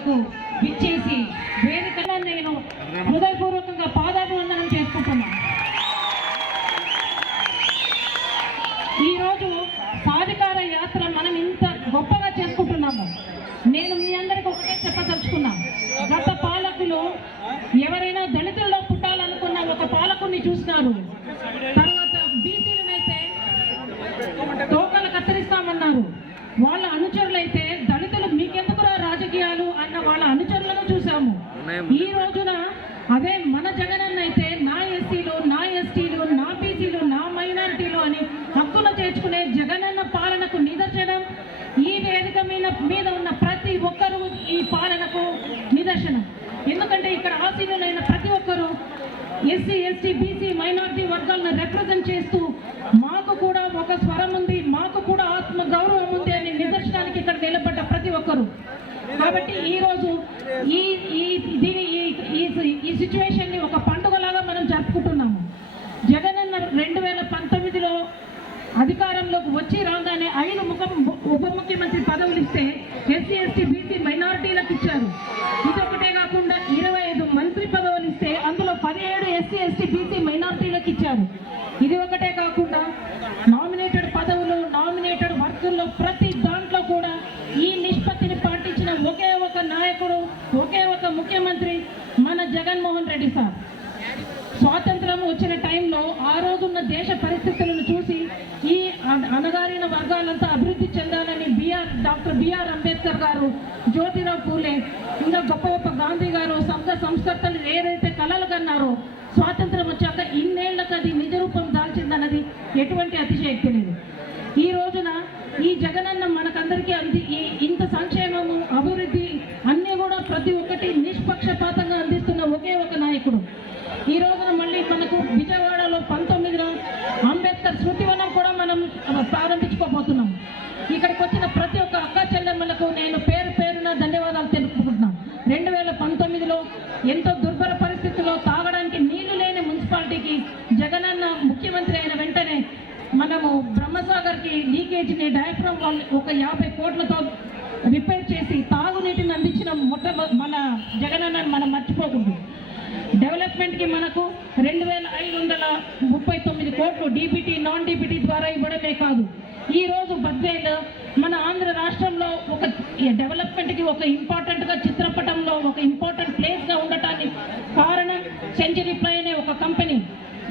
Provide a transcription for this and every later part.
ఇక్కడకు విచ్చేసి వేదికలో నేను హృదయపూర్వకంగా పాదాభివందనం చేసుకుంటున్నాను ఈరోజు సాధికార యాత్ర మనం ఇంత గొప్పగా చేసుకుంటున్నాము. నేను మీ అందరికి ఒకటే చెప్పదలుచుకున్నా. గత పాలకులు ఎవరైనా దళితుల్లో పుట్టాలనుకున్న ఒక పాలకుడిని చూసినారు. తర్వాత ఈ రోజున అదే మన జగనన్న అయితే నా ఎస్సీలు నా ఎస్టీలు నా బీసీలు నా మైనారిటీలు అని హక్కులు చేర్చుకునే జగనన్న పాలనకు నిదర్శనం. ఈ వేదిక మీద మీద ఉన్న ప్రతి ఒక్కరూ ఈ పాలనకు నిదర్శనం. ఎందుకంటే ఇక్కడ ఆశీనులైన ప్రతి ఒక్కరూ ఎస్సీ ఎస్టీ బీసీ మైనారిటీ వర్గాలను రిప్రజెంట్ చేస్తూ మాకు కూడా ఒక స్వరం ఉంది మాకు కూడా ఆత్మ గౌరవం ఉంది అని నిదర్శనానికి ఇక్కడ నిలబడ్డ ప్రతి ఒక్కరు. కాబట్టి ఈ రోజు ఈ ఈ దీని ఈ- ఈ ఈ సిచ్యువేషన్ని ఒక పండుగలాగా మనం జరుపుకుంటున్నాము. జగనన్న రెండు వేల పంతొమ్మిదిలో అధికారంలోకి వచ్చి రాగానే ఐదు ముఖ ఉప ముఖ్యమంత్రి పదవులు ఇస్తే ఎస్సీ ఎస్టీ బీసీ మైనారిటీలకు ఇచ్చారు. ఇదొకటే కాకుండా ఇరవై ఐదు మంత్రి పదవులు ఇస్తే అందులో పదిహేడు ఎస్సీ ఎస్టీ బీసీ మైనారిటీలకు ఇచ్చారు ఇది ఒకటే కాకుండా నామినేటెడ్ పదవులు నామినేటెడ్ వర్కుల్లో ప్రతి దాంట్లో కూడా ఈ నిష్పత్తిని పాటించిన ఒకే ఒక నాయకుడు ఒకే ఒక ముఖ్యమంత్రి మన జగన్మోహన్ రెడ్డి సార్. స్వాతంత్రం వచ్చిన టైంలో ఆ రోజున్న దేశ పరిస్థితులను చూసి ఈ అణగారిన వర్గాలంతా అభివృద్ధి చెందాలని బిఆర్ డాక్టర్ బిఆర్ అంబేద్కర్ గారు జ్యోతిరావు పూలే ఇంకా గొప్ప గొప్ప గాంధీ గారు సంఘ సంస్కర్తలు ఏదైతే కలలు కన్నారో స్వాతంత్రం వచ్చాక ఇన్నేళ్ళకు అది నిజ రూపం దాల్చిందన్నది ఎటువంటి అతిశయక్తి లేదు. ఈ రోజున ఈ జగనన్న మనకందరికీ అంది ఇంత సంక్షేమము అభివృద్ధి అన్నీ కూడా ప్రతి ఒక్కటి నిష్పక్షపాతంగా అందిస్తున్న ఒకే ఒక నాయకుడు ఈ రోజున మళ్ళీ మనకు విజయవాడలో పంతొమ్మిదిన అంబేద్కర్ శృతివనం కూడా మనం ప్రారంభించుకోబోతున్నాం. ఇక్కడికి వచ్చిన ప్రతి ఒక్క అక్క చెల్లెమ్మలకు నేను పేరు పేరున ధన్యవాదాలు తెలుపుకుంటున్నాను. రెండు వేల పంతొమ్మిదిలో ఎంతో దుర్భర పరిస్థితుల్లో తాగడానికి నీళ్ళు లేని మున్సిపాలిటీకి జగనన్న ముఖ్యమంత్రి అయిన వెంటనే మనము బ్రహ్మసాగర్కి లీకేజీని డయాఫ్రమ్ వాళ్ళు ఒక యాభై కోట్లతో రిపేర్ చేసి తాగునీటిని అందించిన మొట్ట మన జగనన్నను మనం మర్చిపోకూడదు. డెవలప్మెంట్కి మనకు రెండు వేల ఐదు వందల ముప్పై తొమ్మిది కోట్లు డీబీటీ నాన్ డీబీటీ ద్వారా ఇవ్వడమే కాదు. ఈ రోజు బద్వేల్ మన ఆంధ్ర రాష్ట్రంలో ఒక డెవలప్మెంట్కి ఒక ఇంపార్టెంట్గా చిత్రపటంలో ఒక ఇంపార్టెంట్ ప్లేస్గా ఉండటానికి కారణం సెంచరీ ప్లై అనే ఒక కంపెనీ.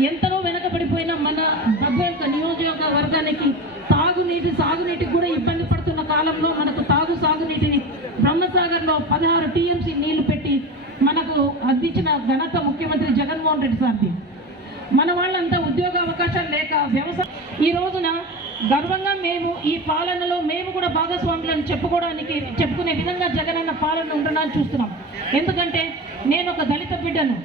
ఎంతనో వెనకబడిపోయిన మన బద్వేల్ నియోజకవర్గానికి తాగునీటి సాగునీటికి కూడా ఇబ్బంది పడుతున్న కాలంలో మనకు తాగు సాగునీటిని బ్రహ్మసాగర్లో పదహారు టీఎంసీ నీళ్ళు పెట్టి మనకు అందించిన ఘనత జగన్మోహన్ రెడ్డి సార్ది మన వాళ్ళంతా ఉద్యోగ అవకాశాలు లేక వ్యవసాయం ఈ రోజున గర్వంగా మేము ఈ పాలనలో మేము కూడా భాగస్వాములను చెప్పుకోవడానికి చెప్పుకునే విధంగా జగనన్న పాలన ఉండడానికి చూస్తున్నాం. ఎందుకంటే నేను ఒక దళిత బిడ్డను.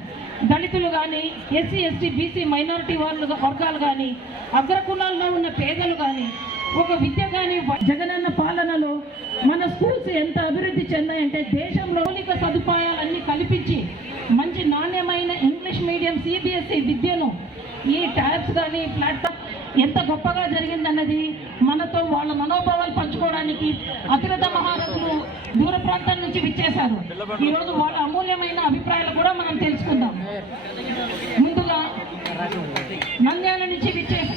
దళితులు కానీ ఎస్సీ ఎస్టీ బీసీ మైనారిటీ వాళ్ళు వర్గాలు కానీ అగ్రకులాల్లో ఉన్న పేదలు కానీ ఒక విద్య కానీ జగనన్న పాలనలో మన స్కూల్స్ ఎంత అభివృద్ధి చెందాయంటే దేశంలో మౌలిక సదుపాయాలు కానీ ప్లాట్ఫామ్ ఎంత గొప్పగా జరిగిందన్నది మనతో వాళ్ళ మనోభావాలు పంచుకోవడానికి అతిరథ మహారథులు దూర ప్రాంతం నుంచి విచ్చేశారు. ఈరోజు వాళ్ళ అమూల్యమైన అభిప్రాయాలు కూడా మనం తెలుసుకుందాం. ముందుగా నంద్యాల నుంచి విచ్చేసి